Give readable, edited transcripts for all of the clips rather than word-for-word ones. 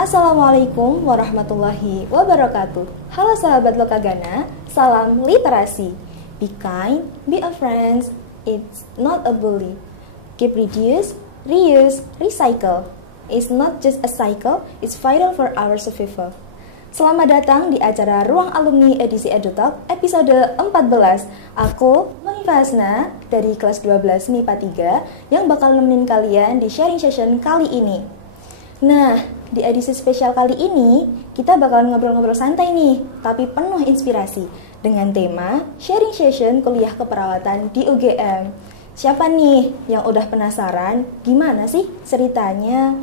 Assalamualaikum warahmatullahi wabarakatuh. Halo sahabat Lokagana, salam literasi. Be kind, be a friend, it's not a bully. Keep reduce, reuse, recycle. It's not just a cycle, it's vital for our survival. Selamat datang di acara Ruang Alumni edisi EduTalk episode 14. Aku, Fasna, dari kelas 12 MIPA 3 yang bakal nemenin kalian di sharing session kali ini. Nah, di edisi spesial kali ini, kita bakalan ngobrol-ngobrol santai nih, tapi penuh inspirasi dengan tema sharing session kuliah keperawatan di UGM. Siapa nih yang udah penasaran gimana sih ceritanya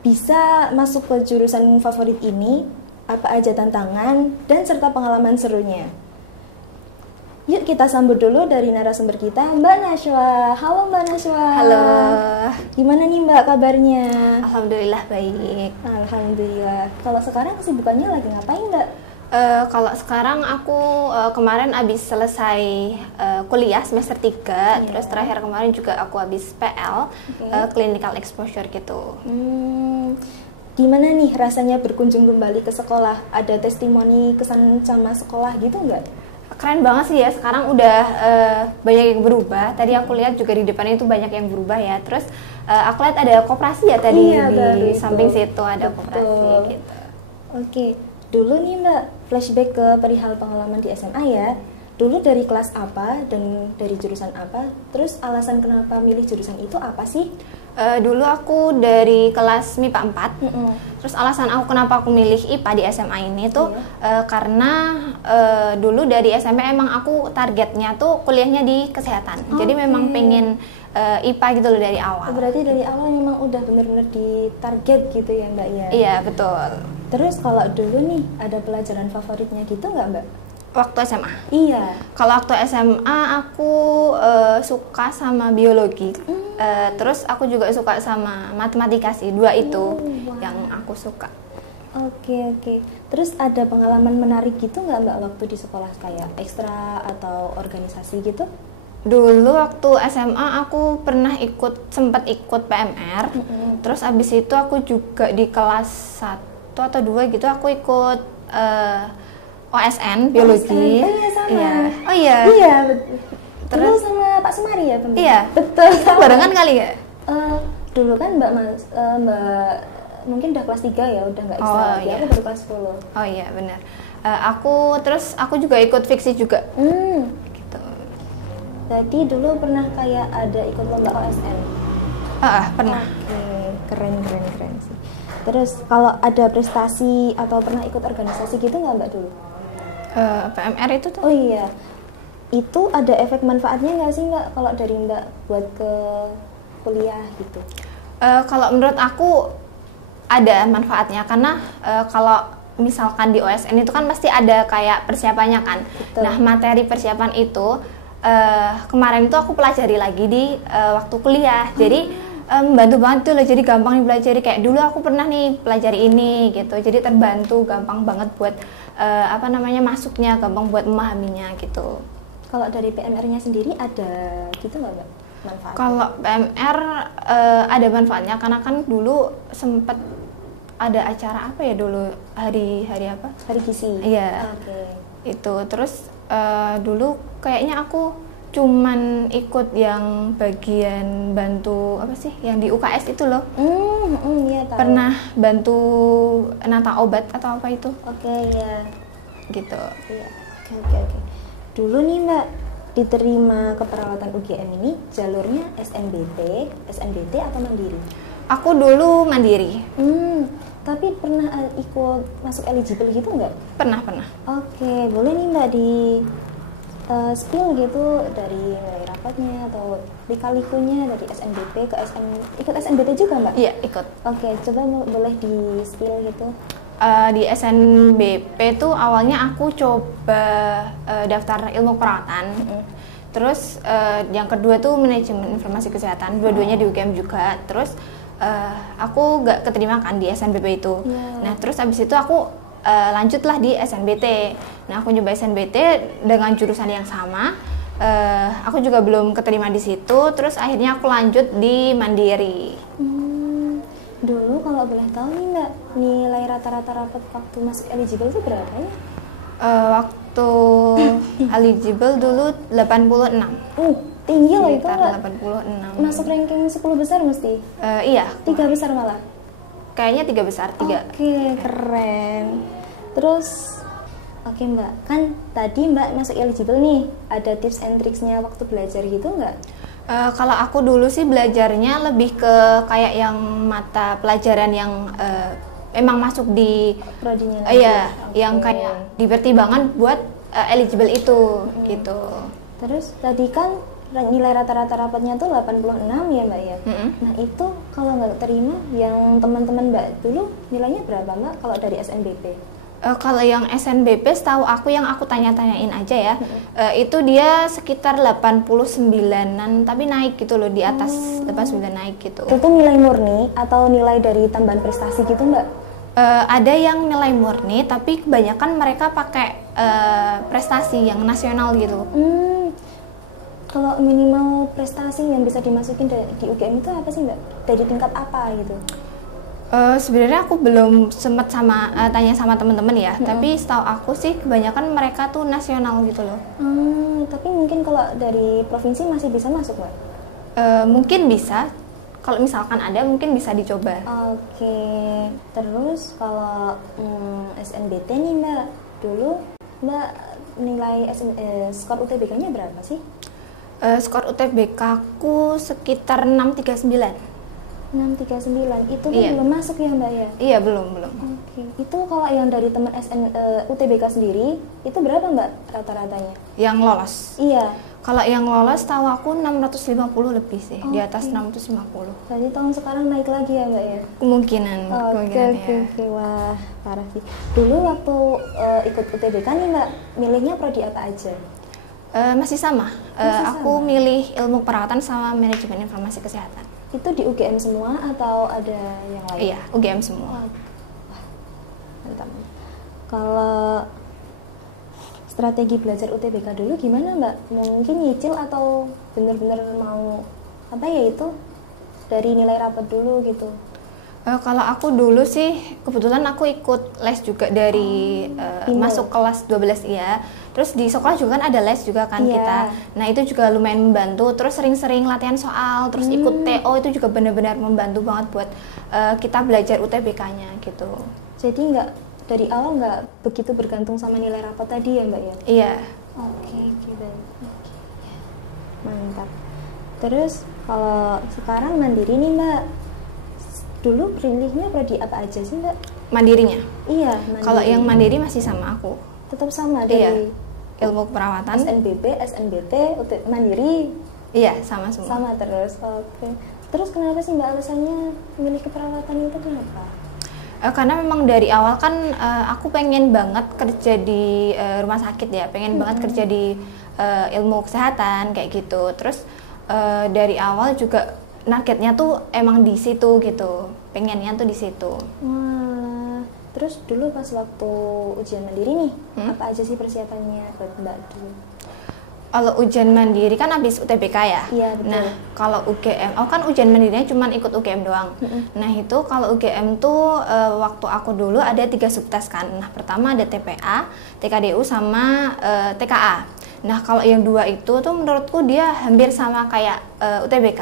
bisa masuk ke jurusan favorit ini? Apa aja tantangan dan serta pengalaman serunya? Yuk kita sambut dulu dari narasumber kita, Mbak Nashwa. Halo Mbak Nashwa. Halo. Gimana nih Mbak kabarnya? Alhamdulillah baik. Alhamdulillah. Kalau sekarang kesibukannya lagi ngapain Mbak? Kalau sekarang aku kemarin habis selesai kuliah semester 3, terus terakhir kemarin juga aku habis PL, clinical exposure gitu. Gimana nih rasanya berkunjung kembali ke sekolah? Ada testimoni kesan sama sekolah gitu nggak? Keren banget sih ya, sekarang udah banyak yang berubah. Tadi aku lihat juga di depannya itu banyak yang berubah ya. Terus aku lihat ada koperasi ya tadi, di samping situ ada koperasi gitu. Oke, dulu nih Mbak, flashback ke perihal pengalaman di SMA ya. Dulu dari kelas apa dan dari jurusan apa? Terus alasan kenapa milih jurusan itu apa sih? Dulu aku dari kelas MIPA 4. Terus alasan aku kenapa aku milih IPA di SMA ini tuh karena dulu dari SMP emang aku targetnya tuh kuliahnya di kesehatan. Jadi memang pengen IPA gitu loh dari awal. Berarti dari awal memang udah bener-bener di target gitu ya Mbak ya? Iya betul. Terus kalau dulu nih ada pelajaran favoritnya gitu nggak Mbak? Waktu SMA? Iya. Kalau waktu SMA aku suka sama biologi. Terus aku juga suka sama matematika sih, dua itu yang aku suka. Oke. Terus ada pengalaman menarik gitu nggak Mbak waktu di sekolah kayak ekstra atau organisasi gitu? Dulu waktu SMA aku pernah sempat ikut PMR. Terus abis itu aku juga di kelas 1 atau 2 gitu aku ikut OSN biologi. Oh iya, betul. Terus sama Pak Sumari ya teman? Iya, betul. Barengan kali ya? Dulu kan Mbak mungkin udah kelas 3 ya, udah nggak ekstra lagi. Aku baru kelas 10. Oh iya benar. Aku juga ikut fiksi juga. Gitu. Jadi dulu pernah kayak ada ikut lomba OSN? Pernah. Oke, keren sih. Terus kalau ada prestasi atau pernah ikut organisasi gitu nggak Mbak dulu? PMR itu tuh? Oh iya, itu ada efek manfaatnya nggak sih Mbak kalau dari Mbak buat ke kuliah gitu? Kalau menurut aku ada manfaatnya karena kalau misalkan di OSN itu kan pasti ada kayak persiapannya kan. Betul. Nah materi persiapan itu kemarin itu aku pelajari lagi di waktu kuliah. Jadi membantu banget tuh loh, jadi gampang dipelajari. Kayak dulu aku pernah nih pelajari ini gitu, jadi terbantu, gampang banget buat masuknya, gampang buat memahaminya gitu. Kalau dari PMR-nya sendiri ada gitu nggak Mbak manfaat? Kalau PMR ada manfaatnya karena kan dulu sempet ada acara apa ya dulu, hari apa? Hari gizi. Iya. Itu terus dulu kayaknya aku cuman ikut yang bagian bantu apa sih yang di UKS itu loh. Iya tahu. Pernah bantu nata obat atau apa itu. Ya. Gitu. Iya. Oke. Dulu nih Mbak diterima keperawatan UGM ini jalurnya SNBT atau mandiri? Aku dulu mandiri. Tapi pernah ikut masuk eligible gitu nggak? Pernah. Oke, boleh nih Mbak di spill gitu dari nilai rapatnya atau lika-likunya dari SNBP ke ikut SNBT juga Mbak? Iya ikut. Oke, coba boleh di spill gitu. Di SNBP tuh awalnya aku coba daftar ilmu perawatan. Terus yang kedua tuh manajemen informasi kesehatan, dua-duanya di UGM juga. Terus aku gak keterima kan di SNBP itu. Nah terus abis itu aku lanjutlah di SNBT. Nah aku nyoba SNBT dengan jurusan yang sama. Aku juga belum keterima di situ. Terus akhirnya aku lanjut di mandiri. Dulu kalau boleh tahu nih Mbak, nilai rata-rata rapot waktu masuk eligible itu berapa ya? Waktu eligible dulu 86. Tinggi loh itu Sekitar Mbak. 86. Masuk ranking 10 besar mesti? Iya. 3 besar malah? Kayaknya 3 besar, 3. Oke, keren. Terus, oke Mbak, kan tadi Mbak masuk eligible nih, ada tips and tricksnya waktu belajar gitu nggak? Kalau aku dulu sih belajarnya lebih ke kayak yang mata pelajaran yang emang masuk di Prodinya iya, Oke. yang kayak dipertimbangkan buat eligible itu gitu. Terus tadi kan nilai rata-rata rapotnya tuh 86 ya Mbak ya? Nah itu kalau nggak terima yang teman-teman Mbak dulu nilainya berapa Mbak kalau dari SNBP? Kalau yang SNBP setahu aku yang aku tanya-tanyain aja ya, itu dia sekitar 89-an tapi naik gitu loh, di atas 89 naik gitu. Itu nilai murni atau nilai dari tambahan prestasi gitu Mbak? Ada yang nilai murni tapi kebanyakan mereka pakai prestasi yang nasional gitu. Kalau minimal prestasi yang bisa dimasukin di UGM itu apa sih Mbak? Dari tingkat apa gitu? Sebenarnya aku belum sempat tanya sama teman-teman ya, tapi setahu aku sih kebanyakan mereka tuh nasional gitu loh. Tapi mungkin kalau dari provinsi masih bisa masuk Mbak? Mungkin bisa, kalau misalkan ada mungkin bisa dicoba. Oke, terus kalau SNBT nih Mbak, dulu Mbak nilai skor UTBK-nya berapa sih? Skor UTBK aku sekitar 639. 639, itu kan Iya. belum masuk ya Mbak ya? Iya, belum. Oke, itu kalau yang dari teman UTBK sendiri, itu berapa Mbak rata-ratanya? Yang lolos. Iya. Kalau yang lolos tahu aku 650 lebih sih, di atas 650. Jadi tahun sekarang naik lagi ya Mbak ya? Kemungkinan ya. Oke. Wah, parah sih. Dulu waktu ikut UTBK nih Mbak, milihnya prodi apa aja? Masih sama. Aku milih ilmu perawatan sama manajemen informasi kesehatan. Itu di UGM semua atau ada yang lain? Iya, UGM semua. Wah, mantap. Kalau strategi belajar UTBK dulu gimana Mbak? Mungkin nyicil atau bener-bener mau apa ya itu dari nilai rapot dulu gitu? Kalau aku dulu sih kebetulan aku ikut les juga dari masuk kelas 12 ya. Terus di sekolah juga kan ada les juga kan kita. Nah itu juga lumayan membantu. Terus sering-sering latihan soal, terus ikut TO itu juga benar-benar membantu banget buat kita belajar UTBK-nya gitu. Jadi dari awal nggak begitu bergantung sama nilai rapot tadi ya Mbak ya? Iya. Oke, baik. Mantap. Terus kalau sekarang mandiri nih Mbak, dulu pilihnya prodi apa aja sih Mbak? Mandirinya? Iya, mandiri. Kalau yang mandiri masih sama aku. Tetap sama dari ilmu perawatan, SNBP, SNBT, mandiri? Iya, sama semua. Sama terus, oke. Terus kenapa sih Mbak alasannya milih keperawatan itu kenapa? Karena memang dari awal kan aku pengen banget kerja di rumah sakit ya, pengen banget kerja di ilmu kesehatan kayak gitu. Terus dari awal juga targetnya tuh emang di situ gitu, pengennya tuh di situ. Wah, terus dulu pas waktu ujian mandiri nih, apa aja sih persiapannya buat Mbak dulu? Kalau ujian mandiri kan habis UTBK ya. Iya, betul. Nah, kalau UGM, kan ujian mandirinya cuma ikut UGM doang. Nah, itu kalau UGM tuh waktu aku dulu ada 3 subtes kan. Nah, pertama ada TPA, TKDU sama TKA. Nah, kalau yang 2 itu tuh menurutku dia hampir sama kayak UTBK.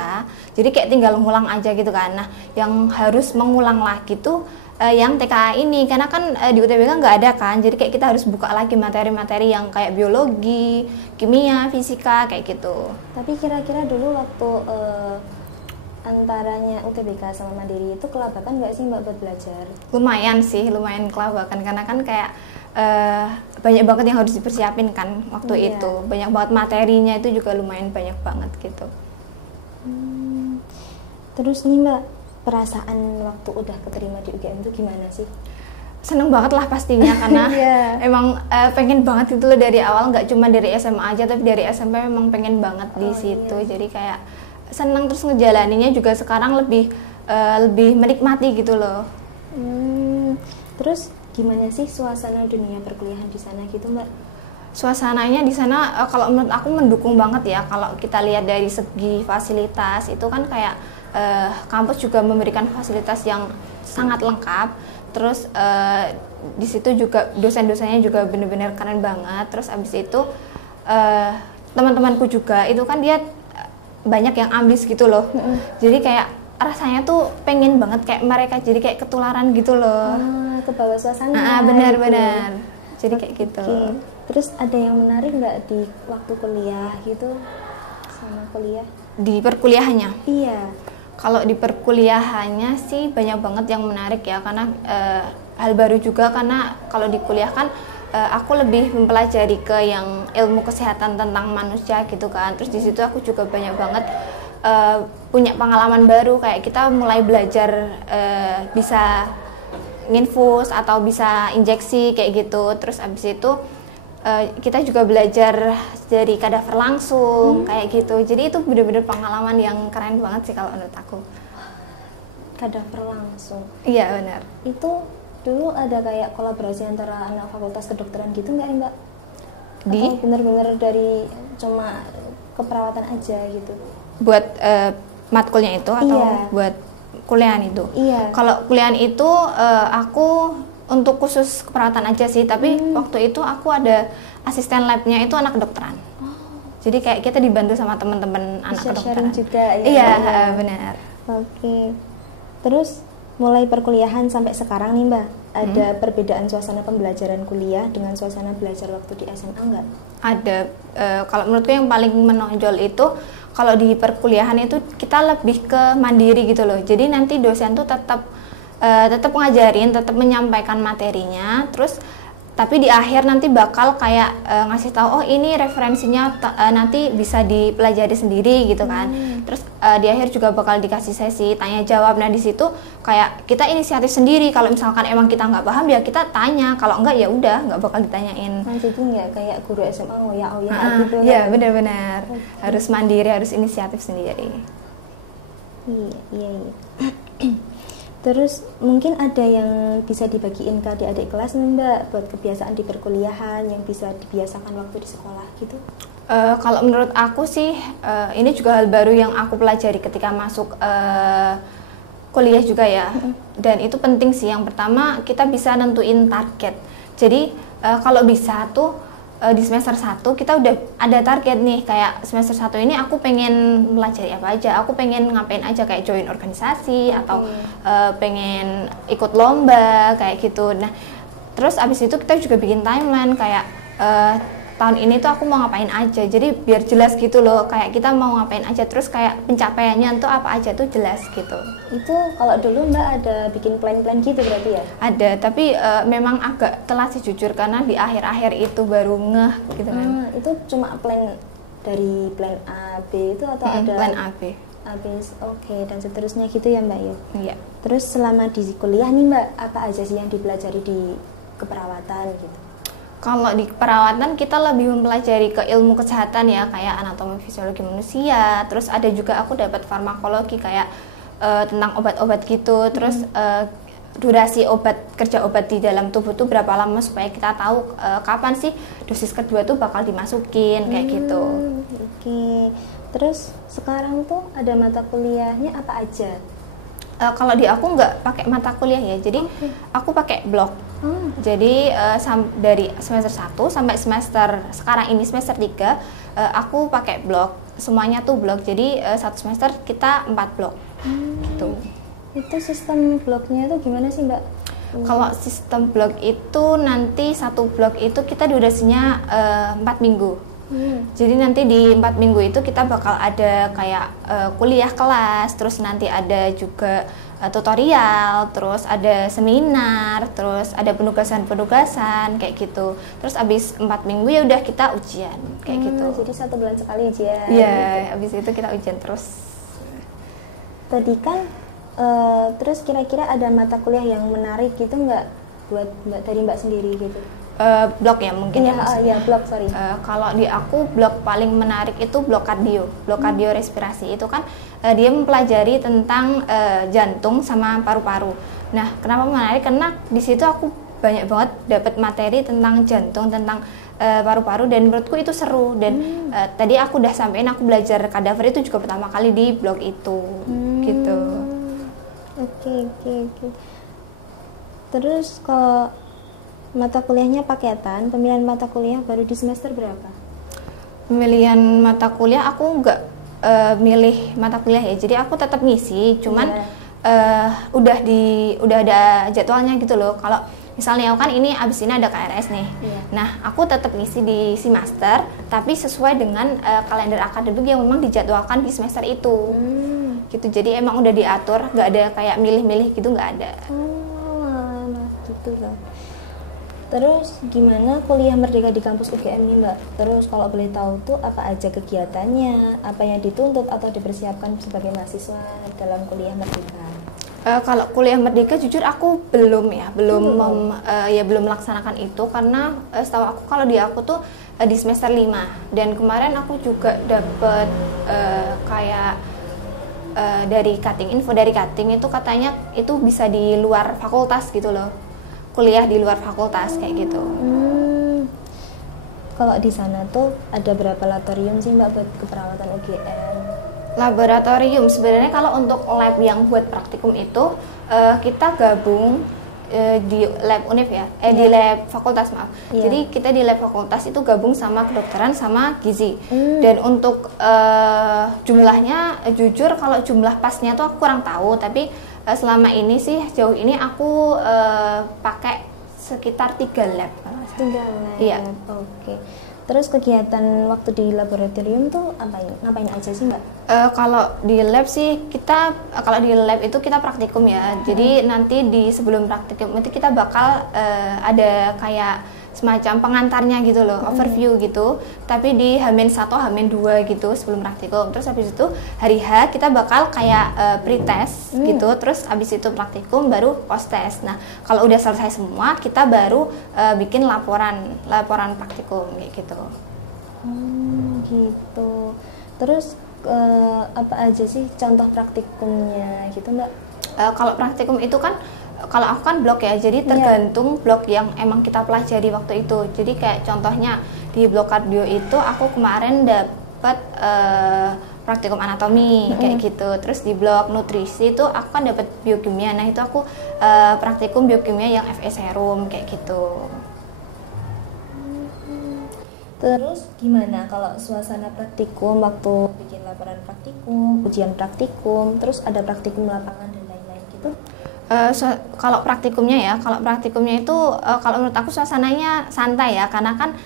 Jadi kayak tinggal ngulang aja gitu kan. Nah, yang harus mengulang lagi tuh yang TKA ini, karena kan di UTBK nggak ada kan, jadi kayak kita harus buka lagi materi-materi yang kayak biologi, kimia, fisika kayak gitu. Tapi kira-kira dulu waktu antaranya UTBK sama mandiri itu kelabakan nggak sih Mbak buat belajar? Lumayan sih, lumayan kelabakan, karena kan kayak banyak banget yang harus dipersiapin kan waktu itu, banyak banget materinya, itu juga lumayan banyak banget gitu. Terus nih Mbak, perasaan waktu udah keterima di UGM itu gimana sih? Seneng banget lah pastinya, karena emang pengen banget gitu loh dari awal, nggak cuma dari SMA aja tapi dari SMP memang pengen banget di situ. Jadi kayak seneng, terus ngejalaninnya juga sekarang lebih menikmati gitu loh. Terus gimana sih suasana dunia perkuliahan di sana gitu Mbak? Suasananya di sana kalau menurut aku mendukung banget ya. Kalau kita lihat dari segi fasilitas itu kan kayak kampus juga memberikan fasilitas yang sangat lengkap. Terus di situ juga dosen-dosennya juga benar-benar keren banget. Terus abis itu teman-temanku juga itu kan dia banyak yang ambis gitu loh. Jadi kayak rasanya tuh pengen banget kayak mereka, jadi kayak ketularan gitu loh. Ke bawah suasana. Benar-benar. Jadi kayak gitu. Terus ada yang menarik nggak di waktu kuliah gitu sama kuliah? Di perkuliahannya? Iya. Kalau di perkuliahannya sih banyak banget yang menarik ya, karena hal baru juga, karena kalau di kuliah kan aku lebih mempelajari ke yang ilmu kesehatan tentang manusia gitu kan. Terus di situ aku juga banyak banget punya pengalaman baru, kayak kita mulai belajar bisa nginfus atau bisa injeksi kayak gitu. Terus abis itu kita juga belajar dari kadaver langsung kayak gitu. Jadi itu benar-benar pengalaman yang keren banget sih kalau menurut aku. Kadaver langsung? Iya benar. Itu dulu ada kayak kolaborasi antara anak fakultas kedokteran gitu nggak Mbak? Di? Atau benar-benar dari cuma keperawatan aja gitu? Buat matkulnya itu atau buat kuliahan itu? Iya. Kalau kuliahan itu aku untuk khusus keperawatan aja sih, tapi waktu itu aku ada asisten labnya itu anak kedokteran. Jadi kayak kita dibantu sama teman-teman anak kedokteran juga ya? Iya, benar. Oke. Terus mulai perkuliahan sampai sekarang nih Mbak, ada perbedaan suasana pembelajaran kuliah dengan suasana belajar waktu di SMA nggak? Ada. Kalau menurutku yang paling menonjol itu kalau di perkuliahan itu kita lebih ke mandiri gitu loh. Jadi nanti dosen tuh tetap ngajarin, tetap menyampaikan materinya, terus tapi di akhir nanti bakal kayak ngasih tahu, oh ini referensinya nanti bisa dipelajari sendiri gitu kan. Terus di akhir juga bakal dikasih sesi tanya jawab. Nah di situ kayak kita inisiatif sendiri. Kalau misalkan emang kita nggak paham ya kita tanya. Kalau enggak ya udah nggak bakal ditanyain. Jadi nggak kayak guru SMA gitu. Iya benar-benar harus mandiri, harus inisiatif sendiri. Iya. Terus mungkin ada yang bisa dibagiin ke adik-adik kelas nih Mbak, buat kebiasaan di perkuliahan yang bisa dibiasakan waktu di sekolah gitu? Kalau menurut aku sih ini juga hal baru yang aku pelajari ketika masuk kuliah juga ya. Dan itu penting sih. Yang pertama kita bisa nentuin target. Jadi kalau bisa tuh di semester 1 kita udah ada target nih, kayak semester 1 ini aku pengen melajari apa aja, aku pengen ngapain aja, kayak join organisasi atau pengen ikut lomba kayak gitu. Nah terus abis itu kita juga bikin timeline kayak tahun ini tuh aku mau ngapain aja, jadi biar jelas gitu loh, kayak kita mau ngapain aja, terus kayak pencapaiannya tuh apa aja tuh jelas gitu. Itu kalau dulu Mbak ada bikin plan-plan gitu berarti ya? Ada, tapi memang agak telat sih jujur, karena di akhir-akhir itu baru ngeh gitu kan. Itu cuma plan dari plan A, B itu atau ada? Plan A, B. Oke, dan seterusnya gitu ya Mbak ya? Iya. Terus selama di kuliah nih Mbak, apa aja sih yang dipelajari di keperawatan gitu? Kalau di perawatan kita lebih mempelajari ke ilmu kesehatan ya, kayak anatomi fisiologi manusia. Terus ada juga aku dapat farmakologi kayak tentang obat-obat gitu. Terus durasi obat, kerja obat di dalam tubuh tuh berapa lama, supaya kita tahu kapan sih dosis kedua tuh bakal dimasukin kayak gitu. Oke. Terus sekarang tuh ada mata kuliahnya apa aja? Kalau di aku nggak pakai mata kuliah ya, jadi aku pakai blok. Jadi dari semester 1 sampai semester sekarang ini semester 3 aku pakai blok. Semuanya tuh blok. Jadi satu semester kita 4 blok. Gitu. Itu sistem bloknya itu gimana sih Mbak? Kalau sistem blok itu nanti satu blok itu kita durasinya 4 minggu. Jadi nanti di 4 minggu itu kita bakal ada kayak kuliah kelas, terus nanti ada juga tutorial, terus ada seminar, terus ada penugasan kayak gitu. Terus abis 4 minggu ya udah kita ujian kayak gitu. Jadi 1 bulan sekali ujian. Iya, abis itu kita ujian terus. Tadi kan terus kira-kira ada mata kuliah yang menarik gitu nggak buat dari Mbak sendiri gitu? Blok ya mungkin ya blok, sorry. Kalau di aku blok paling menarik itu blok kardio respirasi. Itu kan dia mempelajari tentang jantung sama paru-paru. Nah kenapa menarik, karena di situ aku banyak banget dapat materi tentang jantung, tentang paru-paru, dan menurutku itu seru. Dan tadi aku udah sampein aku belajar kadaver itu juga pertama kali di blog itu gitu. Oke. Terus kalau mata kuliahnya paketan, pemilihan mata kuliah baru di semester berapa? Pemilihan mata kuliah aku nggak milih mata kuliah ya, jadi aku tetap ngisi, cuman udah ada jadwalnya gitu loh. Kalau misalnya aku kan ini abis ini ada KRS nih, nah aku tetap ngisi di si master, tapi sesuai dengan kalender akademik yang memang dijadwalkan di semester itu. Gitu, jadi emang udah diatur, nggak ada kayak milih-milih gitu, nggak ada. Gitu loh. Terus gimana kuliah merdeka di kampus UGM nih Mbak? Terus kalau boleh tahu tuh apa aja kegiatannya, apa yang dituntut atau dipersiapkan sebagai mahasiswa dalam kuliah merdeka? Kalau kuliah merdeka jujur aku belum melaksanakan itu, karena setahu aku kalau di aku tuh di semester 5, dan kemarin aku juga dapet kayak dari info dari cutting itu katanya itu bisa di luar fakultas gitu loh, kuliah di luar fakultas kayak gitu. Kalau di sana tuh ada berapa laboratorium sih Mbak buat keperawatan UGM? Laboratorium sebenarnya kalau untuk lab yang buat praktikum itu kita gabung di lab univ ya, di lab fakultas maaf. Jadi kita di lab fakultas itu gabung sama kedokteran sama gizi. Dan untuk jumlahnya jujur kalau jumlah pasnya tuh aku kurang tahu, tapi selama ini sih sejauh ini aku pakai sekitar 3 lab. 3 lab. Iya. Oke. Terus kegiatan waktu di laboratorium tuh ngapain aja sih Mbak? Kalau di lab sih kalau di lab itu kita praktikum ya. Jadi nanti di sebelum praktikum itu kita bakal ada kayak semacam pengantarnya gitu loh, overview gitu. Tapi di H-1, H-2 gitu sebelum praktikum. Terus habis itu hari H kita bakal kayak pre-test gitu. Terus habis itu praktikum baru post-test. Nah, kalau udah selesai semua kita baru bikin laporan praktikum kayak gitu. Gitu. Terus apa aja sih contoh praktikumnya gitu Mbak? Kalau praktikum itu kan, kalau aku kan blog ya, jadi tergantung blog yang emang kita pelajari waktu itu. Jadi kayak contohnya di blog kardio itu aku kemarin dapat praktikum anatomi kayak gitu. Terus di blog nutrisi itu aku kan dapat biokimia. Nah itu aku praktikum biokimia yang FE serum kayak gitu. Terus gimana kalau suasana praktikum waktu bikin laporan praktikum, ujian praktikum, terus ada praktikum lapangan dan lain-lain gitu? Kalau praktikumnya itu kalau menurut aku suasananya santai ya, karena kan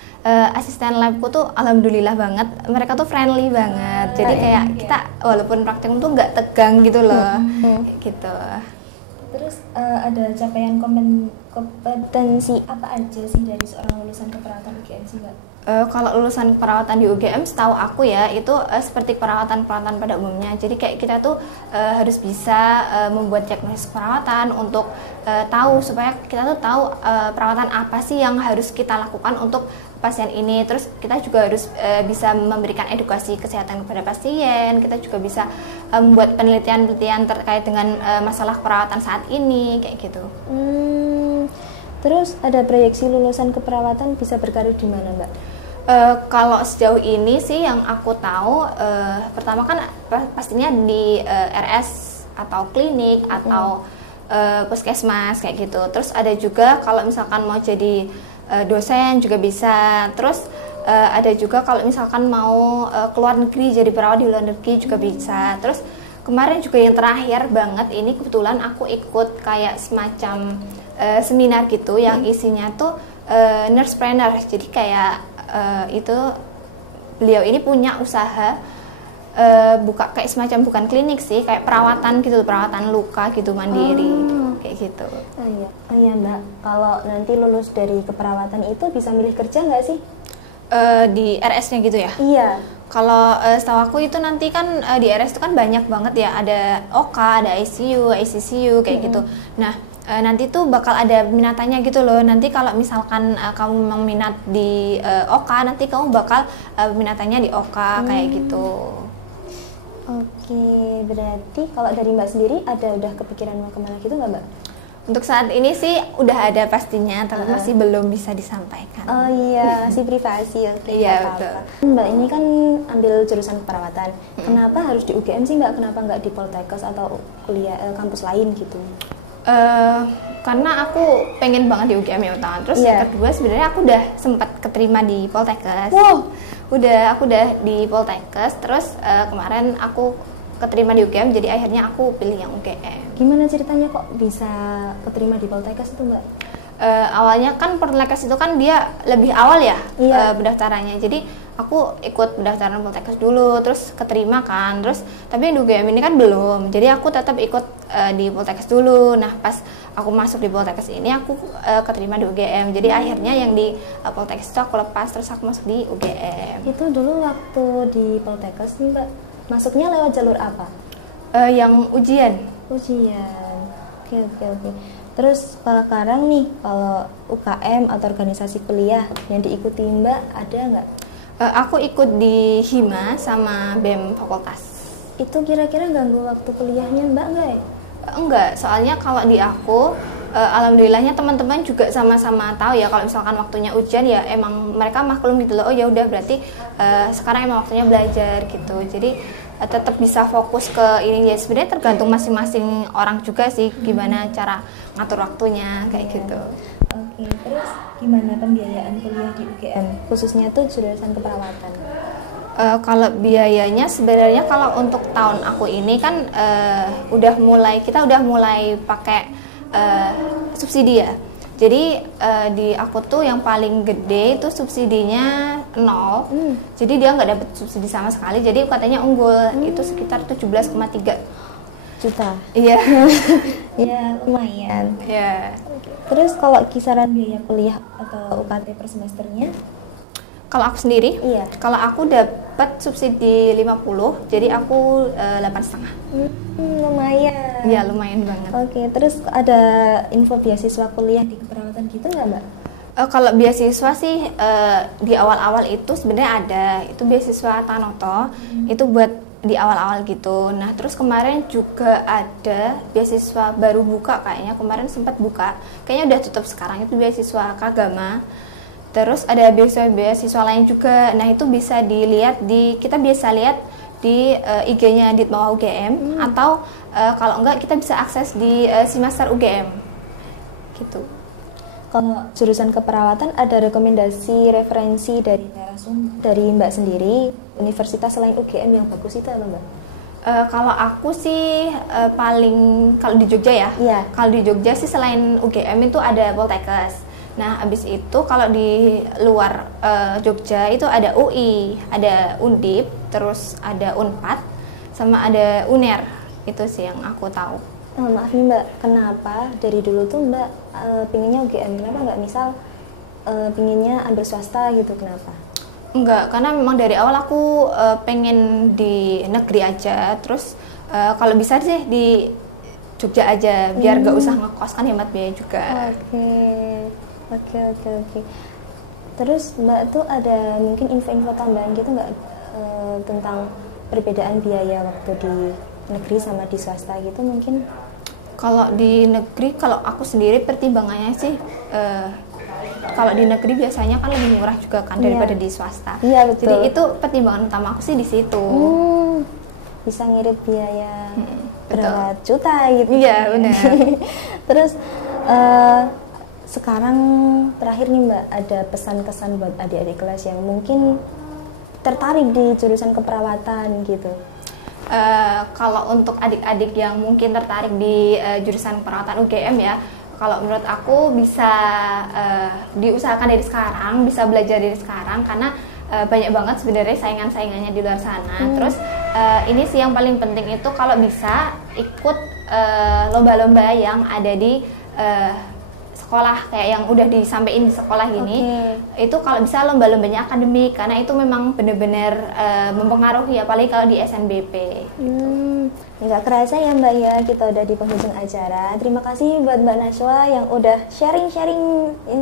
asisten labku tuh alhamdulillah banget, mereka tuh friendly banget. Jadi kayak kita walaupun praktikum tuh nggak tegang gitu loh, gitu. Terus ada capaian kompetensi apa aja sih dari seorang lulusan keperawatan UGM sih Mbak? Kalau lulusan perawatan di UGM setahu aku ya itu seperti perawatan pada umumnya. Jadi kayak kita tuh harus bisa membuat diagnosis perawatan untuk tahu, supaya kita tuh tahu perawatan apa sih yang harus kita lakukan untuk pasien ini. Terus kita juga harus bisa memberikan edukasi kesehatan kepada pasien. Kita juga bisa membuat penelitian-penelitian terkait dengan masalah perawatan saat ini kayak gitu. Terus ada proyeksi lulusan keperawatan bisa berkarir di mana Mbak? Kalau sejauh ini sih yang aku tahu, pertama kan pastinya di RS atau klinik atau puskesmas kayak gitu. Terus ada juga kalau misalkan mau jadi dosen juga bisa. Terus ada juga kalau misalkan mau keluar negeri jadi perawat di luar negeri juga bisa. Terus kemarin juga yang terakhir banget ini kebetulan aku ikut kayak semacam seminar gitu yang isinya tuh nursepreneur. Jadi kayak itu beliau ini punya usaha buka kayak semacam bukan klinik sih, kayak perawatan gitu, perawatan luka gitu mandiri kayak gitu. Oh iya Mbak, kalau nanti lulus dari keperawatan itu bisa milih kerja nggak sih? Di RS-nya gitu ya? Iya. Kalau setahu aku itu nanti kan di RS itu kan banyak banget ya, ada OK, ada ICU, ICCU kayak gitu. Nah nanti tuh bakal ada minatannya gitu loh. Nanti kalau misalkan kamu memang minat di OK, nanti kamu bakal minatannya di OK kayak gitu. Oke, berarti kalau dari Mbak sendiri ada udah kepikiran mau kemana gitu nggak Mbak? Untuk saat ini sih udah ada pastinya, tapi masih belum bisa disampaikan. Oh iya, masih privasi. Oke, Iya, nggak betul. apa-apa. Mbak ini kan ambil jurusan keperawatan. Kenapa harus di UGM sih Mbak? Kenapa nggak di Poltekkes atau kuliah kampus lain gitu? Karena aku pengen banget di UGM ya utama. Terus yang kedua sebenarnya aku udah sempat keterima di Poltekkes. Wow. Aku udah di Poltekkes. Terus kemarin aku keterima di UGM, jadi akhirnya aku pilih yang UGM. Gimana ceritanya kok bisa keterima di Poltekkes itu Mbak? Awalnya kan Poltekkes itu kan dia lebih awal ya pendaftarannya. Jadi aku ikut pendaftaran Poltekkes dulu, terus keterima kan. Terus tapi di UGM ini kan belum. Jadi aku tetap ikut di Poltekkes dulu. Nah, pas aku masuk di Poltekkes ini aku keterima di UGM. Jadi akhirnya yang di Poltekkes itu aku lepas, terus aku masuk di UGM. Itu dulu waktu di Poltekkes nih Mbak, masuknya lewat jalur apa? Yang ujian. Ujian. Oke. Terus sekarang nih, kalau UKM atau organisasi kuliah yang diikuti Mbak ada nggak? Aku ikut di HIMA sama BEM fakultas. Itu kira-kira ganggu waktu kuliahnya Mbak nggak ya? Enggak, soalnya kalau di aku alhamdulillahnya teman-teman juga sama-sama tahu ya kalau misalkan waktunya ujian ya emang mereka maklum gitu loh. Oh ya udah berarti sekarang emang waktunya belajar gitu. Jadi tetap bisa fokus ke ini ya. Sebenarnya tergantung masing-masing orang juga sih gimana cara ngatur waktunya kayak gitu. Oke, terus gimana pembiayaan kuliah di UGM khususnya tuh jurusan keperawatan? Kalau biayanya sebenarnya kalau untuk tahun aku ini kan kita udah mulai pakai subsidi ya. Jadi di aku tuh yang paling gede itu subsidinya 0. Jadi dia nggak dapet subsidi sama sekali. Jadi katanya unggul itu sekitar 17,3 juta. Iya. Ya lumayan. Ya. Terus kalau kisaran biaya kuliah atau UKT per semesternya? Kalau aku sendiri, Iya. kalau aku dapat subsidi 50, jadi aku 8,5. Lumayan. Iya, lumayan banget. Oke, terus ada info beasiswa kuliah di keperawatan gitu nggak Mbak? Kalau beasiswa sih di awal-awal itu sebenarnya ada. Itu beasiswa Tanoto, itu buat di awal-awal gitu. Nah, terus kemarin juga ada beasiswa baru buka kayaknya. Kemarin sempat buka. Kayaknya udah tutup sekarang. Itu beasiswa Kagama. Terus ada beasiswa lain juga. Nah, itu bisa dilihat kita bisa lihat di IG-nya Ditmawa UGM atau kalau enggak kita bisa akses di Simaster UGM. Gitu. Kalau jurusan keperawatan ada rekomendasi referensi dari Mbak sendiri universitas selain UGM yang bagus itu apa Mbak? Kalau aku sih paling kalau di Jogja ya. Iya. Kalau di Jogja sih selain UGM itu ada Poltekkes. Nah, abis itu kalau di luar Jogja itu ada UI, ada Undip, terus ada Unpad, sama ada UNER. Itu sih yang aku tahu. Maaf nih Mbak, kenapa dari dulu tuh Mbak pinginnya UGM? Kenapa nggak misal pinginnya ambil swasta gitu, kenapa? Enggak, karena memang dari awal aku pengen di negeri aja. Terus kalau bisa sih di Jogja aja, biar gak usah ngekos, kan hemat biaya juga. Oke. Terus Mbak tuh ada mungkin info-info tambahan gitu nggak tentang perbedaan biaya waktu di negeri sama di swasta gitu mungkin? Kalau di negeri, kalau aku sendiri pertimbangannya sih kalau di negeri biasanya kan lebih murah juga kan daripada di swasta. Iya, betul. Jadi itu pertimbangan utama aku sih di situ. Bisa ngirit biaya berapa juta gitu. Iya, benar. Terus sekarang terakhir nih Mbak, ada pesan-kesan buat adik-adik kelas yang mungkin tertarik di jurusan keperawatan gitu? Kalau untuk adik-adik yang mungkin tertarik di jurusan perawatan UGM ya, kalau menurut aku bisa diusahakan dari sekarang, bisa belajar dari sekarang karena banyak banget sebenarnya saingan-saingannya di luar sana. Terus ini sih yang paling penting itu kalau bisa ikut lomba-lomba yang ada di sekolah kayak yang udah disampaikan di sekolah gini. Itu kalau bisa lomba-lombanya akademik karena itu memang benar-benar mempengaruhi apalagi kalau di SNBP. Nggak kerasa ya Mbak ya, kita udah di penghujung acara. Terima kasih buat Mbak Najwa yang udah sharing-sharing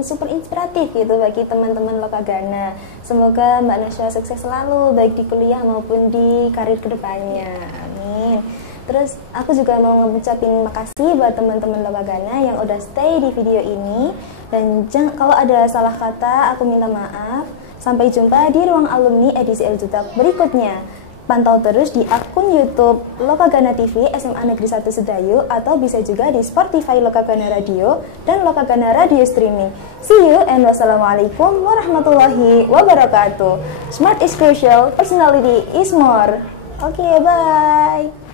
super inspiratif gitu bagi teman-teman Lokagana. Semoga Mbak Najwa sukses selalu baik di kuliah maupun di karir kedepannya. Amin. Terus aku juga mau ngucapin makasih buat teman-teman Lokagana yang udah stay di video ini. Dan kalau ada salah kata, aku minta maaf. Sampai jumpa di ruang alumni edisi Eljutak berikutnya. Pantau terus di akun YouTube Lokagana TV SMA Negeri 1 Sedayu atau bisa juga di Spotify Lokagana Radio dan Lokagana Radio Streaming. See you and wassalamualaikum warahmatullahi wabarakatuh. Smart is crucial, personality is more. Oke, bye.